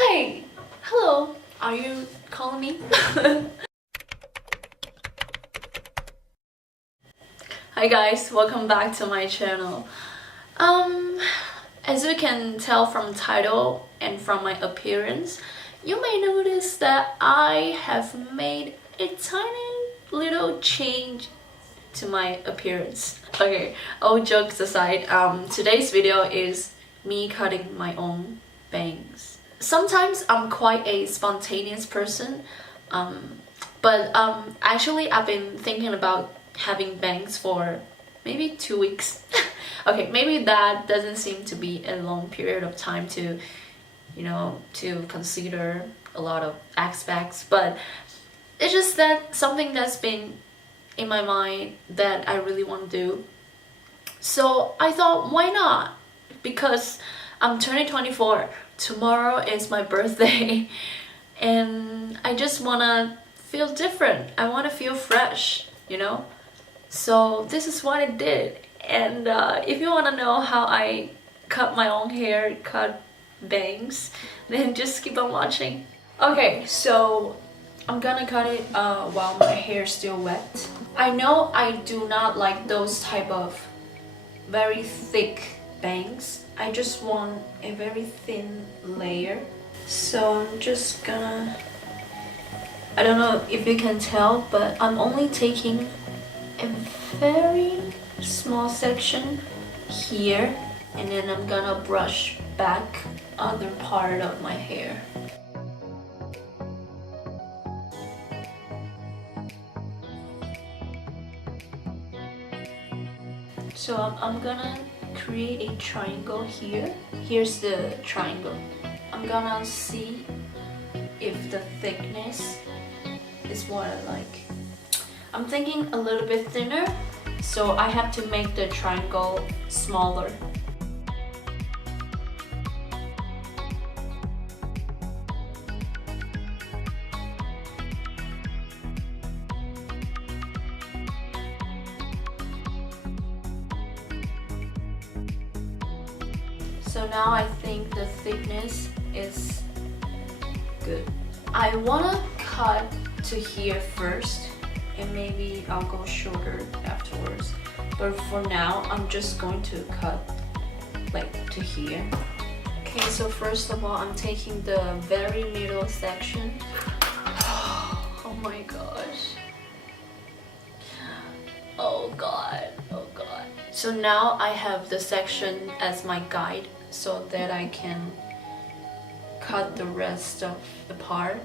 Hi! Hello! Are you calling me? Hi guys, welcome back to my channel. As you can tell from title and from my appearance, you may notice that I have made a tiny little change to my appearance. Okay, all jokes aside, today's video is me cutting my own bangs. Sometimes I'm quite a spontaneous person, but actually I've been thinking about having bangs for maybe 2 weeks. Okay, maybe that doesn't seem to be a long period of time to, to consider a lot of aspects, but it's just that something that's been in my mind that I really want to do. So I thought, why not? Because I'm turning 24. Tomorrow is my birthday and I just want to feel different. I want to feel fresh, So this is what I did. And if you want to know how I cut my own hair, cut bangs, then just keep on watching. Okay, so I'm gonna cut it while my hair is still wet. I know I do not like those type of very thick bangs. I just want a very thin layer. So I'm just gonna, I don't know if you can tell, but I'm only taking a very small section here, and then I'm gonna brush back other part of my hair. So I'm gonna create a triangle here. Here's the triangle. I'm gonna see if the thickness is what I like. I'm thinking a little bit thinner, so I have to make the triangle smaller. So now I think the thickness is good. I wanna cut to here first and maybe I'll go shorter afterwards. But for now, I'm just going to cut like to here. Okay, so first of all, I'm taking the very middle section. Oh my gosh. Oh god, oh god. So now I have the section as my guide so that I can cut the rest of the part.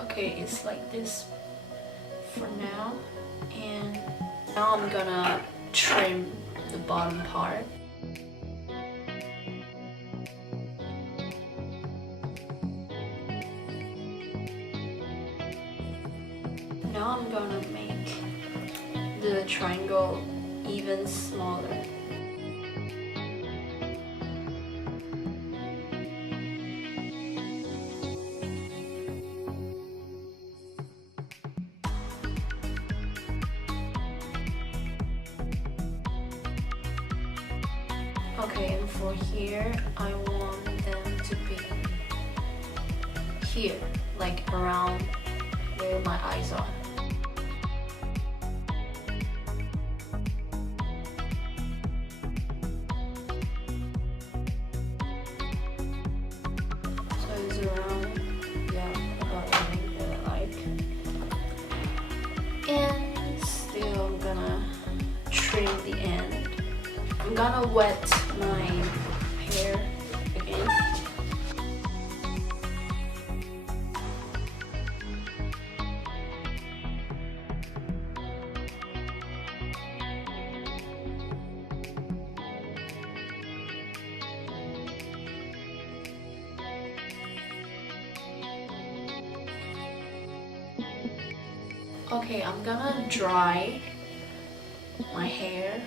Okay, it's like this for now, and now I'm gonna trim the bottom part. Now I'm gonna make the triangle even smaller. Okay, and for here, I want them to be here, like around where my eyes are. So it's around, about the length that I like. And still I'm gonna trim the end. I'm gonna wet my hair again. Okay, I'm gonna dry my hair.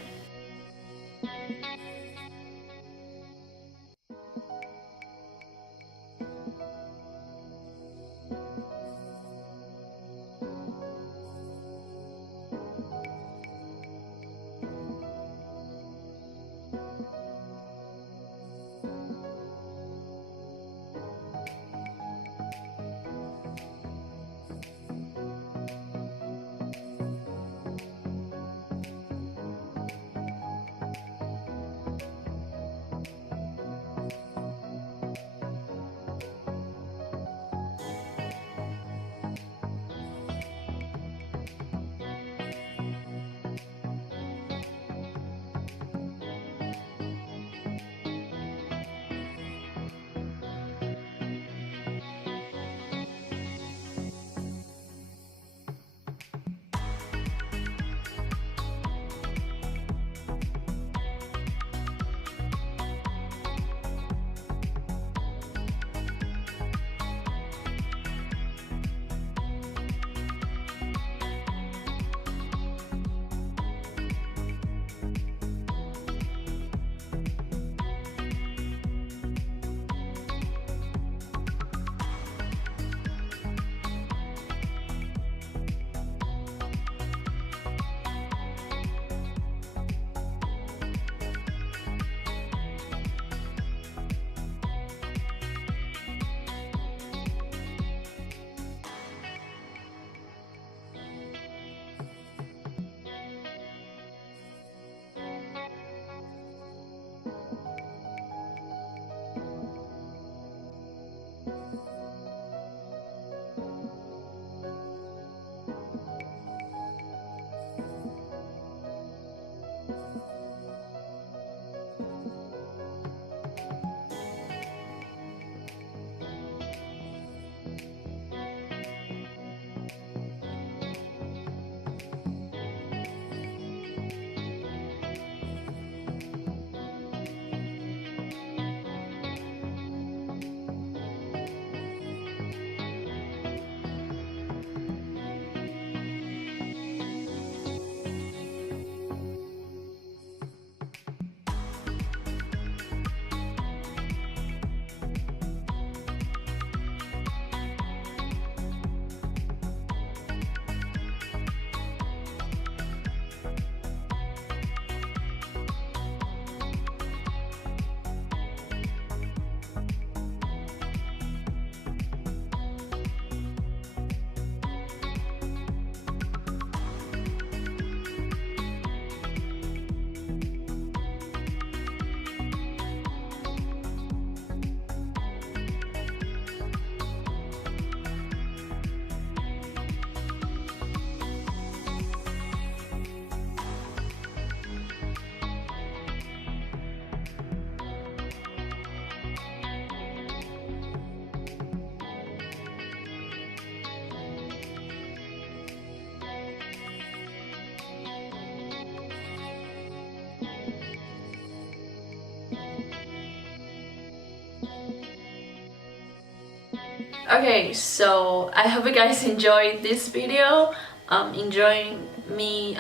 Okay, so I hope you guys enjoyed this video. Enjoying me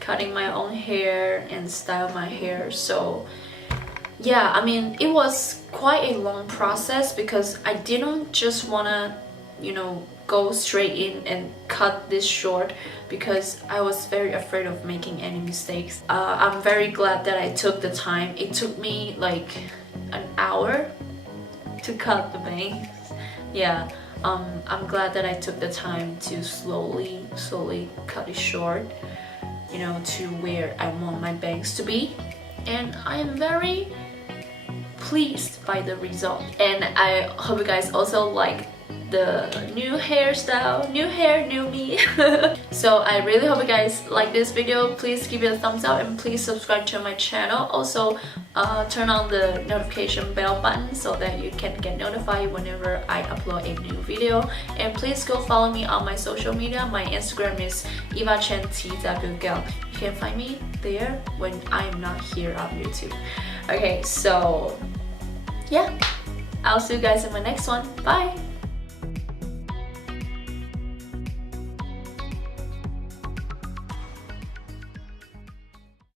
cutting my own hair and style my hair. So yeah, I mean, it was quite a long process because I didn't just wanna, go straight in and cut this short because I was very afraid of making any mistakes. I'm very glad that I took the time. It took me like an hour to cut the bangs. Yeah, I'm glad that I took the time to slowly cut it short, to where I want my bangs to be. And I am very pleased by the result. And I hope you guys also like the new hairstyle, new hair, new me. So I really hope you guys like this video. Please give it a thumbs up and please subscribe to my channel. Also turn on the notification bell button so that you can get notified whenever I upload a new video. And please go follow me on my social media. My Instagram is Eva Chen TWGirl. You can find me there when I'm not here on YouTube. Okay, so yeah, I'll see you guys in my next one. Bye.